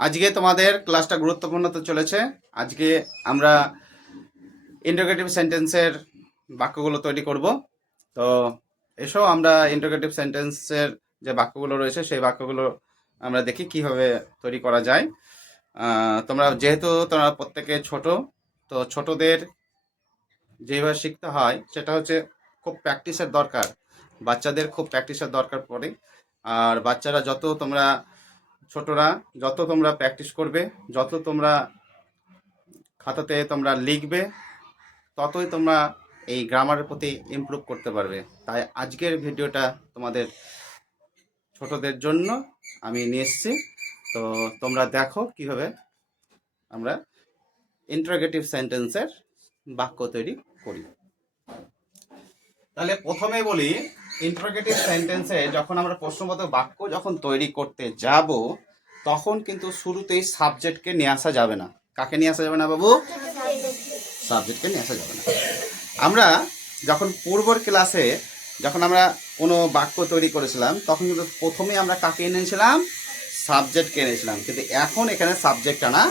আজকে তোমাদের ক্লাসটা গুরুত্বপূর্ণ তো চলেছে। আজকে আমরা ইন্টারোগেটিভ সেন্টেন্সের বাক্যগুলো তৈরি করব। তো এসো আমরা ইন্টারোগেটিভ সেন্টেন্সের যে বাক্যগুলো রয়েছে সেই বাক্যগুলো আমরা দেখি কিভাবে তৈরি করা যায়। তোমরা যেহেতু তোমরা প্রত্যেকে ছোট, তো ছোটদের যেভাবে শিখতে হয় সেটা হচ্ছে খুব প্র্যাকটিসের দরকার। বাচ্চাদের খুব প্র্যাকটিসের দরকার পড়ে। আর বাচ্চারা যত তোমরা ছোটরা যত তোমরা প্র্যাকটিস করবে, যত তোমরা খাতাতে তোমরা লিখবে, ততই তোমরা এই গ্রামারের প্রতি ইমপ্রুভ করতে পারবে। তাই আজকের ভিডিওটা তোমাদের ছোটদের জন্য আমি নিয়ে এসেছি। তো তোমরা দেখো কিভাবে আমরা ইন্টারোগেটিভ সেন্টেন্সের বাক্য তৈরি করি। তাহলে প্রথমে বলি, ইন্টারোগেটিভ সেন্টেন্সে যখন আমরা প্রশ্নবোধক বাক্য যখন তৈরি করতে যাব, তখন কিন্তু শুরুতেই সাবজেক্টকে নিয়ে আসা যাবে না। কাকে নিয়ে আসা যাবে না বাবু? সাবজেক্টকে নিয়ে আসা যাবে না। আমরা যখন পূর্বর ক্লাসে যখন আমরা কোনো বাক্য তৈরি করেছিলাম, তখন কিন্তু প্রথমে আমরা কাকে এনেছিলাম? সাবজেক্টকে এনেছিলাম। কিন্তু এখন এখানে সাবজেক্ট আনা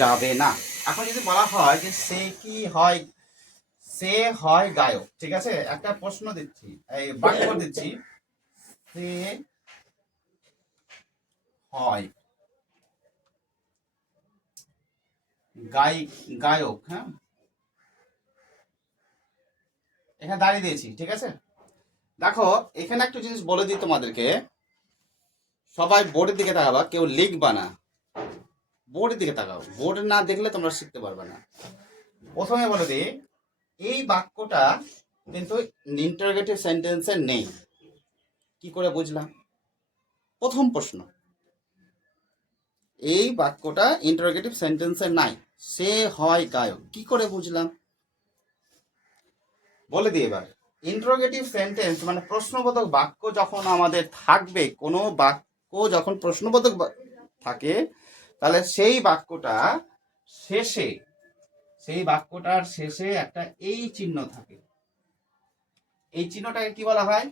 যাবে না। এখন যদি বলা হয় যে সে কি হয়, সে হয় গায়ক, ঠিক আছে? একটা প্রশ্ন দিচ্ছি, এই বাক্য দিচ্ছি, সে হয় গায়ক। হ্যাঁ, এখানে দাঁড়িয়ে দিয়েছি, ঠিক আছে? দেখো, এখানে একটা জিনিস বলে দিই তোমাদেরকে, সবাই বোর্ডের দিকে তাকাবা, কেউ লিখবা না। বোর্ডের দিকে তাকাও, বোর্ড না দেখলে তোমরা শিখতে পারবে না। প্রথমে বলে দিই, এই বাক্যটা কিন্তু ইন্টারোগেটিভ সেন্টেন্সে নেই। কি করে বুঝলাম? প্রথম প্রশ্ন, এই বাক্যটা ইন্টারোগেটিভ সেন্টেন্সে নাই। সে হয় গায়ক, কি করে বুঝলাম? বলে দিই এবার। ইন্টারোগেটিভ সেন্টেন্স মানে প্রশ্নবোধক বাক্য যখন আমাদের থাকবে, কোনো বাক্য যখন প্রশ্নবোধক থাকে, তাহলে সেই বাক্যটা শেষে, সেই বাক্যটার শেষে একটা এই চিহ্ন থাকে। এই চিহ্নটাকে কি বলা হয়?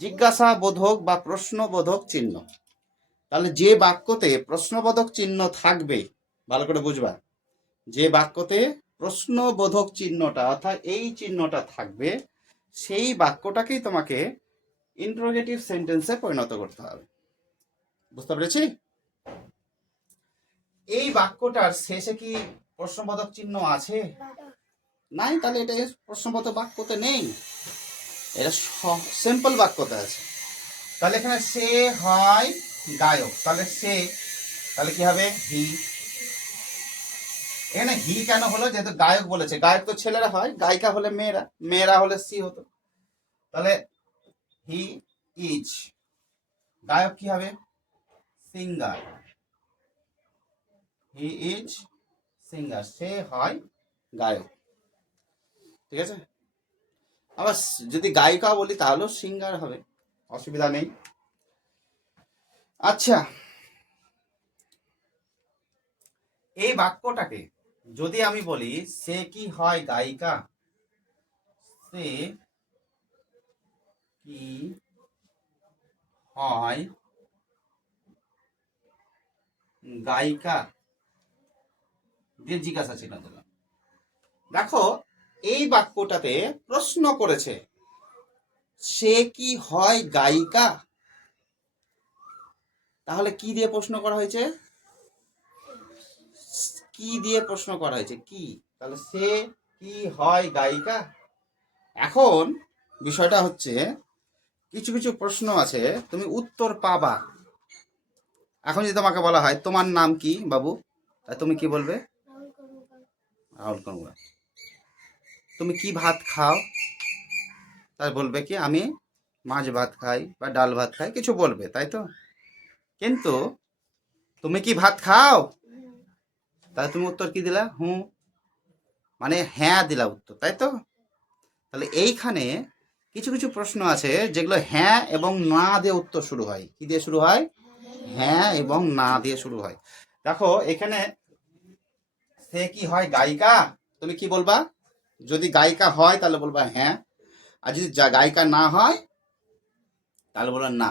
জিজ্ঞাসাবোধক বা প্রশ্নবোধক চিহ্ন। তাহলে যে বাক্যতে প্রশ্নবোধক চিহ্ন থাকবে, ভালো করে বুঝবা, যে বাক্যতে প্রশ্নবোধক চিহ্নটা অর্থাৎ এই চিহ্নটা থাকবে, সেই বাক্যটাকেই তোমাকে ইন্টারোগেটিভ সেন্টেন্সে পরিণত করতে হবে। বুঝতে পেরেছি? এই বাক্যটার শেষে কি প্রশ্নবোধক চিহ্ন আছে? নাই, তাহলে এটা প্রশ্নবোধক বাক্যতে নেই, এটা সিম্পল বাক্যতে আছে। তাহলে এখানে সে হয় গায়ক, তাহলে সে, তাহলে কি হবে? হি। এখানে হি কেন হলো? যেহেতু গায়ক বলেছে, গায়ক তো ছেলেরা হয়, গায়িকা হলে মেয়েরা, মেয়েরা হলে সি হতো। তাহলে হি ইজ। গায়ক কি হবে? সিঙ্গার। হি ইজ সিঙ্গার, সে হয় গায়ক, ঠিক আছে? আবার যদি গায়িকা বলি তাহলেও সিঙ্গার হবে, অসুবিধা নেই। আচ্ছা, এই বাক্যটাকে যদি আমি বলি সে কি হয় গায়িকা, সে কি হয় গায়িকা, দিয়ে জিজ্ঞাসা চিহ্ন দিলাম। দেখো, এই বাক্যটাতে প্রশ্ন করেছে, সে কি হয় গায়িকা। তাহলে কি দিয়ে প্রশ্ন করা হয়েছে? কি দিয়ে প্রশ্ন করা হয়েছে? কি? তাহলে সে কি হয় গায়িকা। এখন বিষয়টা হচ্ছে, কিছু কিছু প্রশ্ন আছে তুমি উত্তর পাবা। এখন যদি তোমাকে বলা হয় তোমার নাম কি বাবু, তুমি কি বলবে? রাহুল কর্মকার। তুমি কি ভাত খাও? তাই বলবে কি আমি মাছ ভাত খাই বা ডাল ভাত খাই, কিছু বলবে, তাই তো? কিন্তু তুমি কি ভাত খাও, তাহলে তুমি উত্তর কি দিলা? হুম, মানে হ্যাঁ দিলা উত্তর, তাই তো? তাহলে এইখানে কিছু কিছু প্রশ্ন আছে যেগুলো হ্যাঁ এবং না দিয়ে উত্তর শুরু হয়। কি দিয়ে শুরু হয়? হ্যাঁ এবং না দিয়ে শুরু হয়। দেখো এখানে, সে কি হয় গায়িকা, তুমি কি বলবা? যদি গায়িকা হয় তাহলে বলবা হ্যাঁ, আর যদি গায়িকা না হয় তাহলে বলবা না,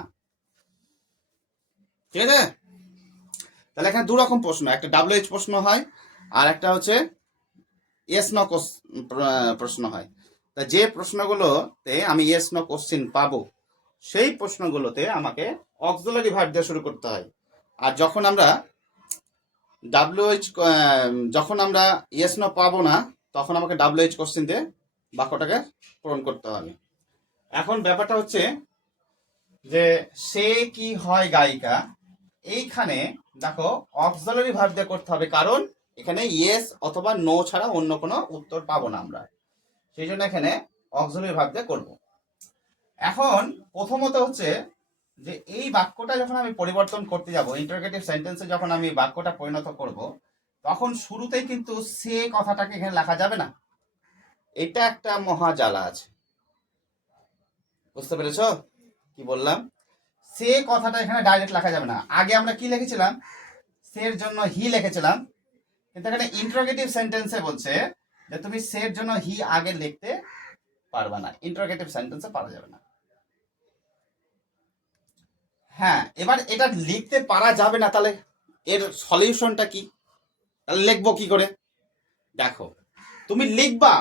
ঠিক আছে? তাহলে এখানে দু রকম প্রশ্ন, একটা WH প্রশ্ন হয় আর একটা হচ্ছে ইয়েস নো প্রশ্ন হয়। তা যে প্রশ্নগুলোতে আমি ইয়েস নো কোশ্চিন পাবো সেই প্রশ্নগুলোতে আমাকে অক্সিলারি ভার্ব দিয়ে শুরু করতে হয়। আর যখন আমরা যখন আমরা ইয়েস নো পাবো না তখন আমাকে WH কোশ্চিন দিয়ে বাক্যটাকে পূরণ করতে হবে। এখন ব্যাপারটা হচ্ছে যে সে কি হয় গায়িকা, এইখানে দেখো অক্সিলারি ভার্ব দিয়ে করতে হবে, কারণ এখানে ইয়েস অথবা নো ছাড়া অন্য কোনো উত্তর পাবো না আমরা, সেই জন্য এখানে অক্সিলারি ভার্ব দিয়ে করব। এখন প্রথমত হচ্ছে যে এই বাক্যটা যখন আমি পরিবর্তন করতে যাব, ইন্টারোগেটিভ সেন্টেন্সে যখন আমি বাক্যটা পরিণত করব, তখন শুরুতেই কিন্তু সে কথাটাকে এখানে লেখা যাবে না। এটা একটা মহা জ্বালা আছে, বুঝতে পেরেছো কি বললাম? সে কথাটা এখানে ডাইরেক্ট লেখা যাবে না। আগে আমরা কি লিখেছিলাম, সের জন্য হি লিখেছিলাম, কিন্তু এখানে ইন্টারোগেটিভ সেন্টেন্সে বলছে যে তুমি সের জন্য হি আগে লিখতে পারবা না, ইন্টারোগেটিভ সেন্টেন্সে পারা যাবে না। হ্যাঁ, এবার এটা লিখতে পারা যাবে না, তাহলে এর সলিউশনটা কি? তাহলে লিখবো কি করে? দেখো, তুমি লিখবা,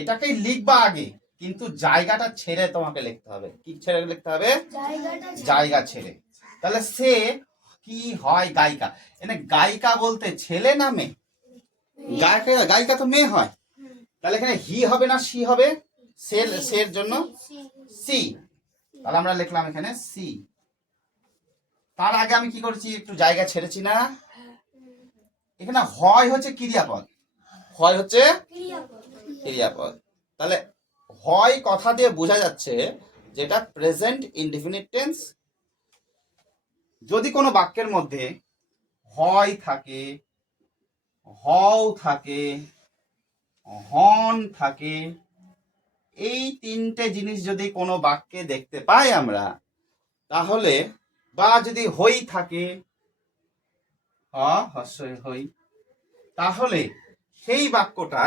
এটাকেই লিখবা আগে, কিন্তু জায়গাটা ছেড়ে তোমাকে লিখতে হবে। কি ছেড়ে লিখতে হবে? জায়গা ছেড়ে। তাহলে সে কি হয় গায়িকা, এখানে গায়িকা বলতে ছেলে না মেয়ে? গায়িকা, গায়িকা তো মেয়ে হয়। তাহলে এখানে হি হবে না সি হবে? সের জন্য সি, তাহলে আমরা লিখলাম এখানে সি। তার আগে আমি কি করছি, একটু জায়গা ছেড়েছি না? এখানে হয় হচ্ছে ক্রিয়াপদ, হয় হচ্ছে ক্রিয়াপদ। তাহলে হয় কথা দিয়ে বোঝা যাচ্ছে যেটা প্রেজেন্ট ইনডিফিনিট টেন্স। যদি কোনো বাক্যের মধ্যে হয় থাকে, হও থাকে, হন থাকে, এই তিনটে জিনিস যদি কোনো বাক্যে দেখতে পাই আমরা, তাহলে বা যদি হই থাকে, হই, তাহলে সেই বাক্যটা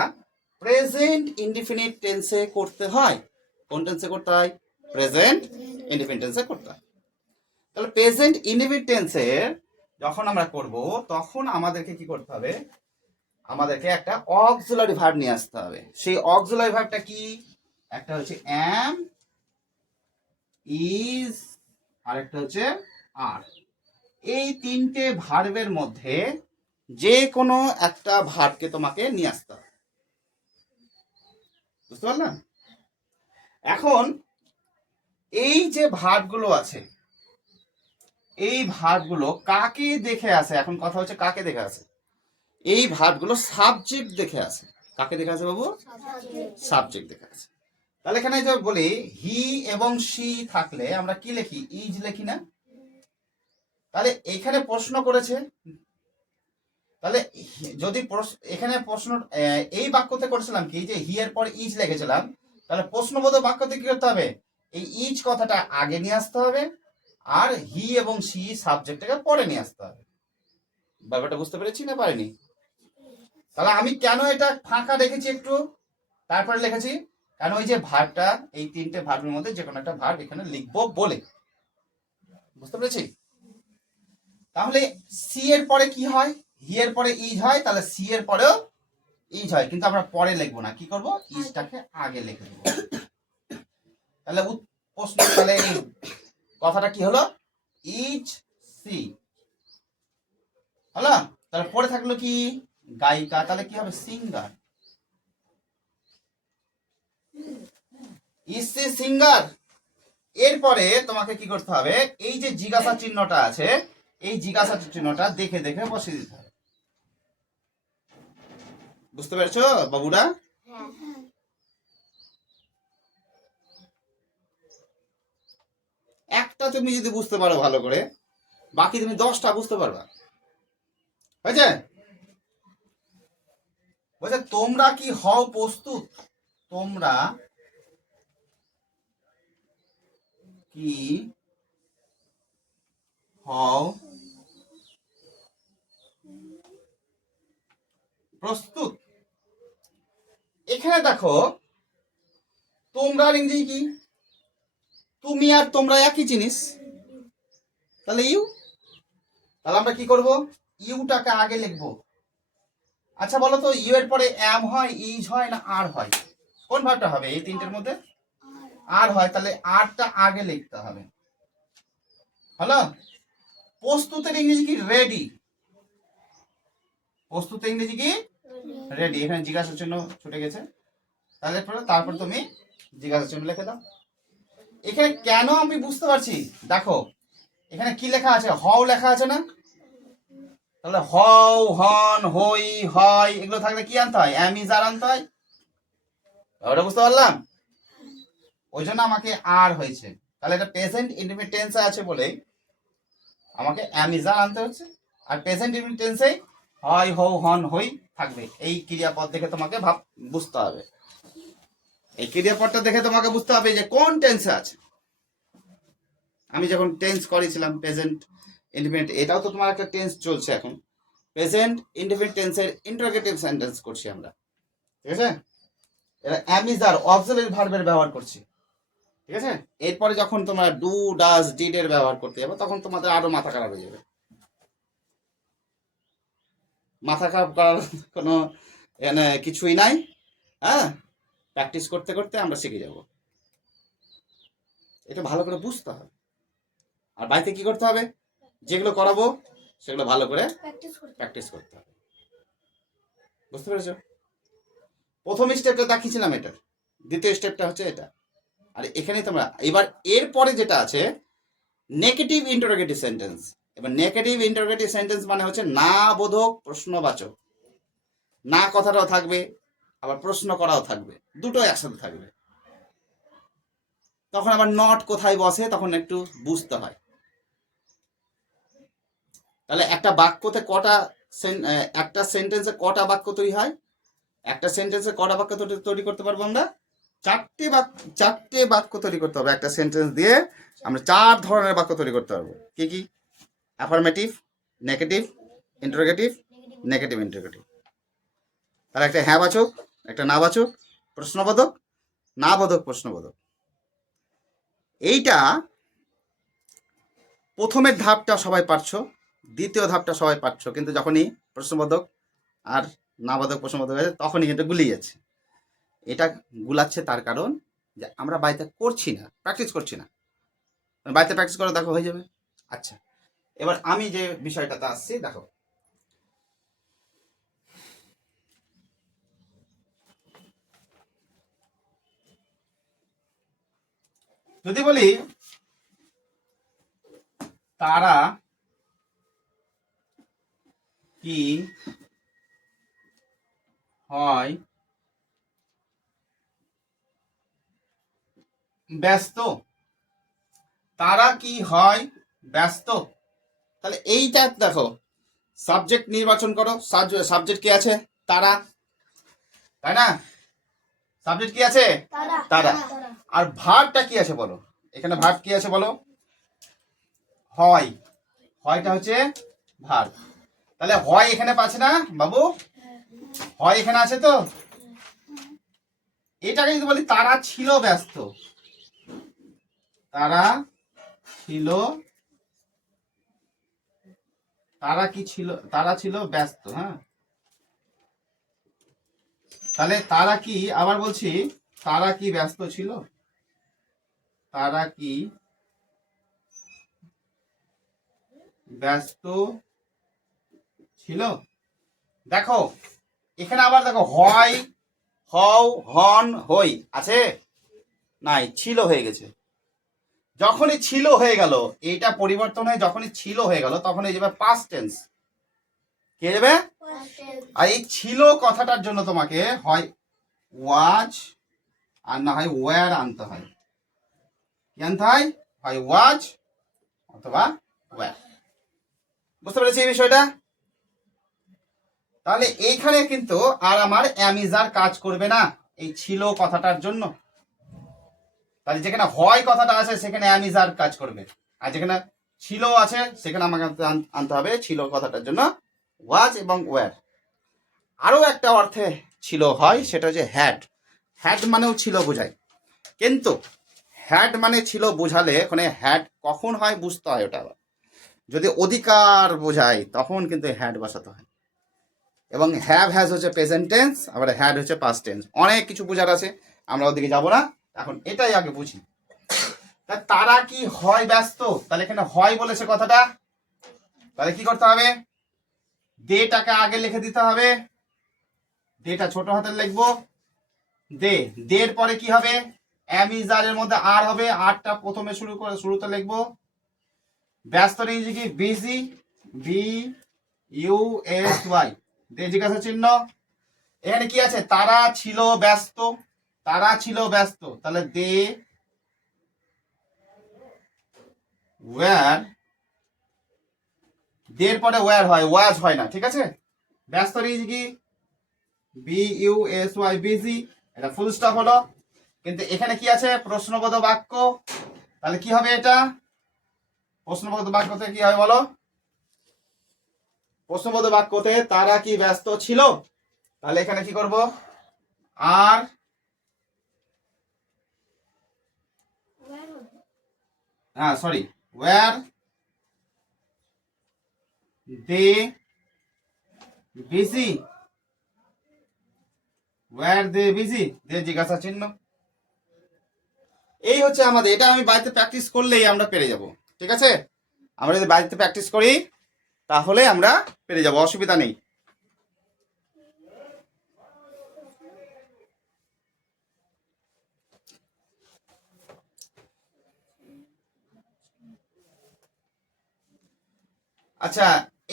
প্রেজেন্ট ইনডিফিনিট টেন্সে করতে হয়। কোন টেন্সে করতে হয়? প্রেজেন্ট ইনডিফিনিট টেন্সে করতে হয়। তাহলে প্রেজেন্ট ইনডিফিনিট টেন্সে যখন আমরা করব, তখন আমাদেরকে কি করতে হবে? আমাদেরকে একটা অক্সিলারি ভার্ব নিয়ে আসতে হবে। সেই অক্সিলারি ভার্বটা কি? একটা হচ্ছে am, is, আর একটা হচ্ছে আর। এই তিনটে ভার্বের মধ্যে যে কোনো একটা ভার্বকে তোমাকে নিয়ে আসতে হবে, বুঝতে পারলাম? এখন এই যে ভার্বগুলো আছে, এই ভার্বগুলো কাকে দেখে আছে? এখন কথা হচ্ছে কাকে দেখে আছে? এই ভার্বগুলো সাবজেক্ট দেখে আছে। কাকে দেখে আছে বাবু? সাবজেক্ট দেখে আছে। তাহলে এখানে যে বলি হি এবং সি থাকলে আমরা কি লিখি? ইজ লিখি না? তাহলে এখানে প্রশ্ন করেছে, তাহলে যদি এখানে প্রশ্ন এই বাক্যতে করেছিলাম কি, যে হি এর পর ইজ লিখেছিলাম, তাহলে প্রশ্নবোধক বাক্যতে কি করতে হবে? এই ইজ কথাটা আগে নিয়ে আসতে হবে, আর হি এবং সি সাবজেক্টটাকে পরে নিয়ে আসতে হবে। ব্যাপারটা বুঝতে পেরেছি না পারিনি? তাহলে আমি কেন এটা ফাঁকা রেখেছি একটু, তারপরে লিখেছি, কারণ ওই যে ভার্বটা, এই তিনটে ভার্বের মধ্যে যে কোনো একটা ভার্ব এখানে লিখবো বলে, বুঝতে পেরেছি? তাহলে সি এর পরে কি হয়? হি এর পরে ইজ হয়, তাহলে সি এর পরেও ইজ হয়, কিন্তু আমরা পরে লিখবো না, কি করব? ইজটাকে আগে লিখে দেবো। তাহলে প্রশ্ন, তাহলে এই কথাটা কি হলো? ইজ সি হলো। তাহলে পরে থাকলো কি? গায়িকা, তাহলে কি হবে? সিঙ্গার। Is she singer. এরপরে তোমাকে কি করতে হবে? এই যে জিজ্ঞাসা চিহ্নটা আছে, এই জিজ্ঞাসা চিহ্নটা দেখে দেখে বসিয়ে দিতে হবে। বুঝতে পেরেছো বাবুরা? একটা তুমি যদি বুঝতে পারো ভালো করে, বাকি তুমি 10টা বুঝতে পারবা। হয়েছে? বলছে তোমরা কি হও প্রস্তুত? তোমরা কি হও প্রস্তুত? এখানে দেখো, তোমরা ইংরেজি কি? তুমি আর তোমরা একই জিনিস, তাহলে ইউ। তাহলে আমরা কি করব? ইউটাকে আগে লিখবো। আচ্ছা বলো তো, ইউ এর পরে এম হয়, ইজ হয়, না আর হয়? কোন ভাবটা হবে এই তিনটের মধ্যে? আর হয়, তাহলে আরটা আগে লিখতে হবে। হলো? প্রস্তুতের ইংরেজি কি? রেডি। প্রস্তুতের ইংরেজি কি? রেডি। এখানে জিজ্ঞাসা চিহ্ন ছুটে গেছে, তারপর তুমি জিজ্ঞাসা চিহ্ন লিখে দাও। এখানে কেন আমি বুঝতে পারছি, দেখো এখানে কি লেখা আছে? হও লেখা আছে না? তাহলে হও, হন, হই, হয় এগুলো থাকলে কি আনতে হয়? এম ইজ আর আনতে হয়। ওটা বুঝতে পারলাম। ওই জন্য আমাকে আর হয়েছে। তাহলে এটা প্রেজেন্ট ইনডিফিনিট টেন্সে আছে বলে আমাকে এম ইজ আর আনতে হচ্ছে। আর প্রেজেন্ট ইনডিফিনিট টেন্সে হয়, হও, হন, হই থাকবে। এই ক্রিয়াপদ দেখে তোমাকে বুঝতে হবে। এই ক্রিয়াপদটা দেখে তোমাকে বুঝতে হবে যে কোন টেন্সে আছে। আমি যখন টেন্স করেছিলাম প্রেজেন্ট ইনডিফিনিট, এটাও তো তোমার একটা টেন্স চলছে এখন। প্রেজেন্ট ইনডিফিনিট টেন্সের ইন্টারোগেটিভ সেন্টেন্স করছি আমরা, ঠিক আছে? এটা এম ইজ আর অক্সিলারি ভার্বের ব্যবহার করছি, ঠিক আছে? এরপরে যখন তোমরা ডু, ডাজ, ডিড এর ব্যবহার করতে যাবে তখন তোমাদের আরো মাথা খারাপ হয়ে যাবে। মাথা খারাপ করার কোনো কিছুই নাই। হ্যাঁ, প্র্যাকটিস করতে করতে আমরা শিখে যাব। এটা ভালো করে বুঝতে হবে। আর বাড়িতে কি করতে হবে? যেগুলো করাবো সেগুলো ভালো করে প্র্যাকটিস করতে হবে। বুঝতে পেরেছো? প্রথম স্টেপটা দেখিয়েছিলাম এটার, দ্বিতীয় স্টেপটা হচ্ছে এটা। আর এখানে তোমরা এবার এরপরে যেটা আছে নেগেটিভ ইন্টারোগেটিভ সেন্টেন্স। এবার নেগেটিভ ইন্টারোগেটিভ সেন্টেন্স মানে হচ্ছে না বোধক প্রশ্নবাচক। না কথাটাও থাকবে, আবার প্রশ্ন করাও থাকবে, দুটো একসাথে থাকবে। তখন আবার নট কোথায় বসে তখন একটু বুঝতে হয়। তাহলে একটা বাক্যতে একটা সেন্টেন্সে কটা বাক্য তৈরি হয়? একটা সেন্টেন্সে কটা বাক্য তৈরি করতে পারবো আমরা? চারটে বাক্য তৈরি করতে হবে। একটা সেন্টেন্স দিয়ে আমরা 4 ধরনের বাক্য তৈরি করতে পারবো। কি কি? Affirmative, negative, interrogative, negative interrogative. তাহলে একটা হ্যাঁ বাচক, একটা না বাচক, প্রশ্নবোধক, না বোধক, প্রশ্নবোধক। এইটা প্রথমের ধাপটা সবাই পারছো, দ্বিতীয় ধাপটা সবাই পারছো, কিন্তু যখনই প্রশ্নবোধক আর না বোধক, প্রশ্নবোধক আছে তখনই কিন্তু গুলিয়ে যাচ্ছে। এটা গুলাচ্ছে তার কারণ যে আমরা বাড়িতে করছি না, প্র্যাকটিস করছি না। বাড়িতে প্র্যাকটিস করে দেখো হয়ে যাবে। আচ্ছা, এবার আমি যে বিষয়টাতে আসছি দেখো, যদি বলি তারা কি হয় ব্যস্ত, তারা কি হয় ব্যস্ত, তাহলে এইটা দেখো সাবজেক্ট নির্বাচন করো। সাবজেক্ট কি আছে? তারা, তাই না? সাবজেক্ট কি আছে? তারা। আর ভার্বটা কি আছে বলো? এখানে ভার্ব কি আছে বলো? হয়। হয়টা হচ্ছে ভার্ব। তাহলে হয় এখানে পাচ্ছে না বাবু? হয় এখানে আছে তো? এটাকে যদি বলি তারা ছিল ব্যস্ত, তারা ছিল, তারা কি ছিল? তারা ছিল ব্যস্ত। হ্যাঁ, তাহলে তারা কি, আবার বলছি, তারা কি ব্যস্ত ছিল? তারা কি ব্যস্ত ছিল? দেখো এখানে আবার দেখো হয়, হও, হন, হই আছে? নাই, ছিল হয়ে গেছে। যখনই ছিল হয়ে গেল, এইটা পরিবর্তন হয়ে যখনই ছিল হয়ে গেল তখন এই যাবে পাস্ট টেন্স। কে যাবে? আর এই ছিল কথাটার জন্য তোমাকে হয় ওয়াজ আর না হয় ওয়্যার আনতে হয়। কি আনতে হয়? হয় ওয়াজ অথবা ওয়্যার। বুঝতে পেরেছি এই বিষয়টা? তাহলে এইখানে কিন্তু আর আমার অ্যামিজার কাজ করবে না এই ছিল কথাটার জন্য। তাহলে যেখানে হয় কথাটা আছে সেখানে অ্যামিজার কাজ করবে, আর যেখানে ছিল আছে সেখানে আমাকে আনতে হবে ছিল কথাটার জন্য ওয়াজ এবং ওয়্যার। আরও একটা অর্থে ছিল হয়, সেটা হচ্ছে হ্যাড। হ্যাড মানেও ছিল বোঝায়, কিন্তু হ্যাড মানে ছিল বোঝালে ওখানে হ্যাড কখন হয় বুঝতে হয় ওটা আবার। যদি অধিকার বোঝায় তখন কিন্তু হ্যাড বসাতে হয়। এবং হ্যাভ হ্যাজ হচ্ছে প্রেজেন্ট টেন্স, আবার হ্যাড হচ্ছে পাস্ট টেন্স। অনেক কিছু বোঝার আছে, আমরা ওদিকে যাব না, এখন এটাই আগে বুঝি। তারা কি হয় ব্যস্ত, তাহলে এখানে হয় বলেছে কথাটা, তাহলে কি করতে হবে, দেটাকে আগে লিখে দিতে হবে। দেটা ছোট হাতের লিখবো, দের পরে কি হবে, এম ইজ আর এর মধ্যে আর হবে, আরটা প্রথমে শুরুতে লিখবো। ব্যস্ত ইংরেজি কি, busy, B U S Y, দে জিজ্ঞাসা চিহ্ন। এখানে কি আছে, তারা ছিল ব্যস্ত, তারা ছিল ব্যস্ত, তাহলে দে ওয়্যার, দের পরে ওয়্যার হয়, ওয়াজ হয় না, ঠিক আছে। ব্যস্ত ইংরেজি কি, B U S Y, busy, এটা ফুল স্টপ হলো। কিন্তু এখানে কি আছে, প্রশ্নবোধক বাক্য, তাহলে কি হবে এটা, প্রশ্নবোধক বাক্যতে কি হয় বলো, প্রশ্নবোধক বাক্যতে তারা কি ব্যস্ত ছিল, তাহলে এখানে কি করব, আর সরি, ওয়্যার দে বিজি, ওয়্যার দে বিজি, দে জিজ্ঞাসা চিহ্ন। এই হচ্ছে আমাদের, এটা আমি বাড়িতে প্র্যাকটিস করলেই আমরা পেরে যাব, ঠিক আছে। আমরা যদি বাড়িতে প্র্যাকটিস করি তাহলে আমরা পেরে যাব, অসুবিধা নেই। আচ্ছা,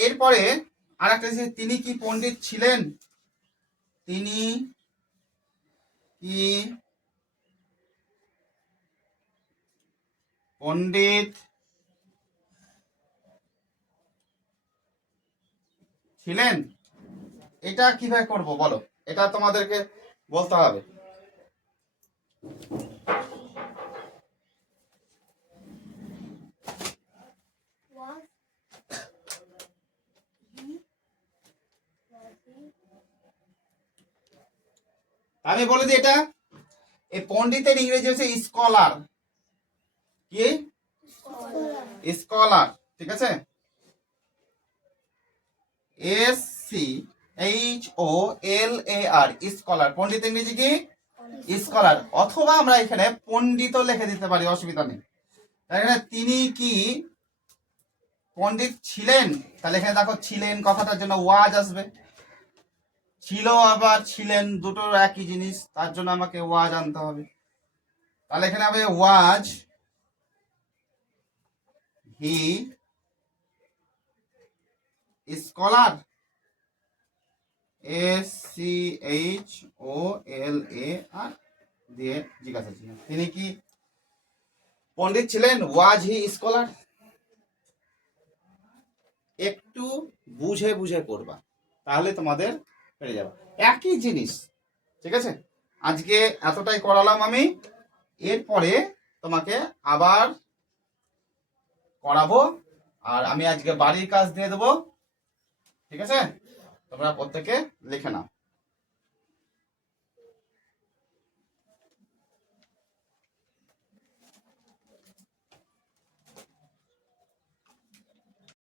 এরপরে আর একটা যে, তিনি কি পণ্ডিত ছিলেন, তিনি কি পণ্ডিত ছিলেন, এটা কিভাবে করব বলো, এটা তোমাদেরকে বলতে হবে। আমি বলে দিই, এটা এই পণ্ডিতের ইংরেজি হচ্ছে স্কলার, কি, স্কলার, ঠিক আছে, S C H O L A R, scholar. পণ্ডিত ইংরেজি কি, স্কলার, অথবা আমরা এখানে পণ্ডিত লিখে দিতে পারি, অসুবিধা নেই। এখানে তিনি কি পণ্ডিত ছিলেন, তাহলে এখানে দেখো ছিলেন কথাটার জন্য ওয়াজ আসবে, ছিল আবার ছিলেন দুটোর একই জিনিস, তার জন্য আমাকে ওয়াজ আনতে হবে। তাহলে এখানে হবে was he scholar, S C H O L A R, দিয়ে জিজ্ঞাসা চিহ্ন, তিনি কি পণ্ডিত ছিলেন, ওয়াজ হি স্কলার। একটু বুঝে বুঝে করবা, তাহলে তোমাদের পেরে যাবে, একই জিনিস, ঠিক আছে। আজকে এতটাই করালাম আমি, এরপরে তোমাকে আবার করাবো, আর আমি আজকে বাড়ির কাজ দিয়ে দেবো, ঠিক আছে। তোমরা প্রত্যেকে লিখে নাও।